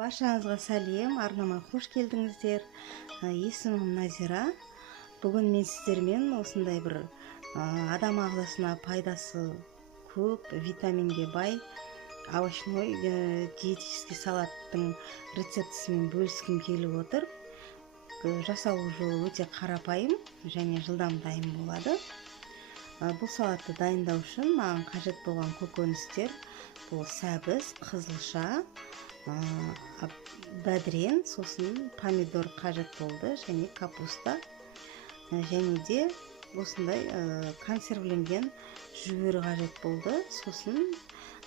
Баршаңызға сәлем, арнама қош келдіңіздер. Есімім Назира. Бүгін мен сіздермен осындай бір адам ағзасына пайдасы көп, витаминге бай овощной диетический салаттың рецептісімен бөліскім келіп отыр. Жасалу жолы өте қарапайым және жылдам дайын болады. Бұл салатты дайындау үшін маған қажет болған көкөністер бұл сәбіз, қызылша, бәдірен, сосын помидор қажет болды және капуста, және де осындай консервіленген жүгері қажет болды. Сосын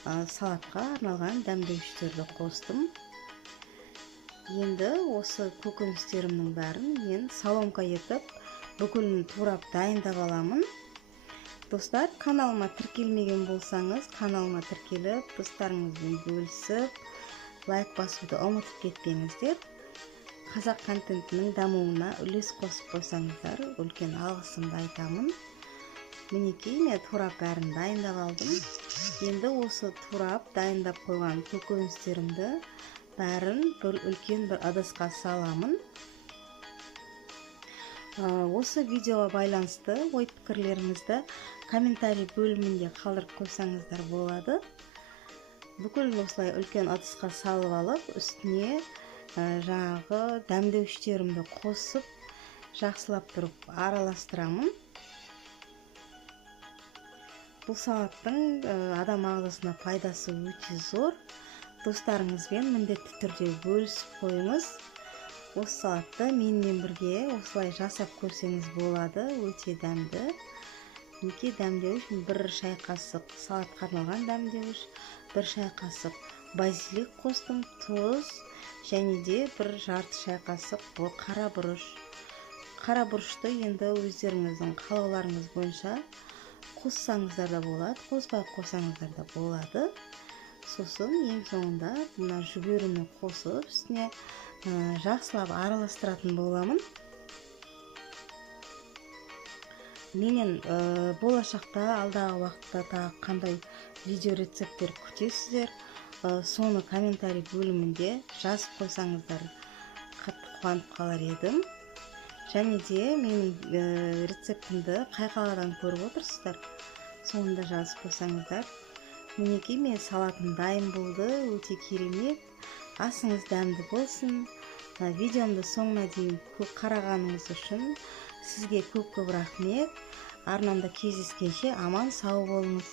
салатқа арналған дәмдеуіштерді қостым. Енді осы көкөністерімнің бәрін мен соломка етіп бүкілін турап дайындап аламын. Достар, каналыма тіркелмеген болсаңыз, каналыма тіркеліп, достарыңызбен бөлісіп, лайк басуды ұмытып кетпеңіздер. Қазақ контентінің дамуына үлес қосып қойсаңыздар, үлкен алғысымды айтамын. Мінекей, мен турап бәрін дайындап алдым. Енді осы турап дайындап қойған көкөністерімді бәрін үлкен бір ыдысқа саламын. Осы видеоға байланысты ой пікірлеріңізді комментарий бөлімінде қалдырып қойсаңыздар болады. Бүкіл осылай үлкен ыдысқа салып алып, үстіне жаңағы дәмдеуіштерімді қосып, жақсылап тұрып араластырамын. Бұл салаттың адам ағзасына пайдасы өте зор. Достарыңызбен міндетті түрде бөлісіп қойыңыз. Осы салатты менімен бірге осылай жасап көрсеңіз болады, өте дәмді. Неке дәмдеуіш, бір шай қасық салатқа арналған дәмдеуіш, бір шай қасық базилик қостым, тұз, және де бір жарты шай қасық қара бұрыш. Қара бұрышты енді өздеріңіздің қалауларыңыз бойынша қоссаңыздар да болады, қоспай қойсаңыздар да болады. Сосын ең соңында мына жүгеріні қосып, үстіне жақсылап араластыратын боламын. Менен болашақта, алдағы уақытта тағы қандай видео рецепттер күтесіздер, соны комментарий бөлімінде жазып қойсаңыздар қатты қуанып қалар едім. Және де менің рецептімді қай қаладан көріп отырсыздар, соны да жазып қойсаңыздар. Мінекей, мен салатым дайын болды, өте керемет. Асыңыз дәмді болсын. Видеомды соңына дейін қарағаныңыз үшін сізге көп рахмет. Арнамда кездескенше аман сау болыңыз.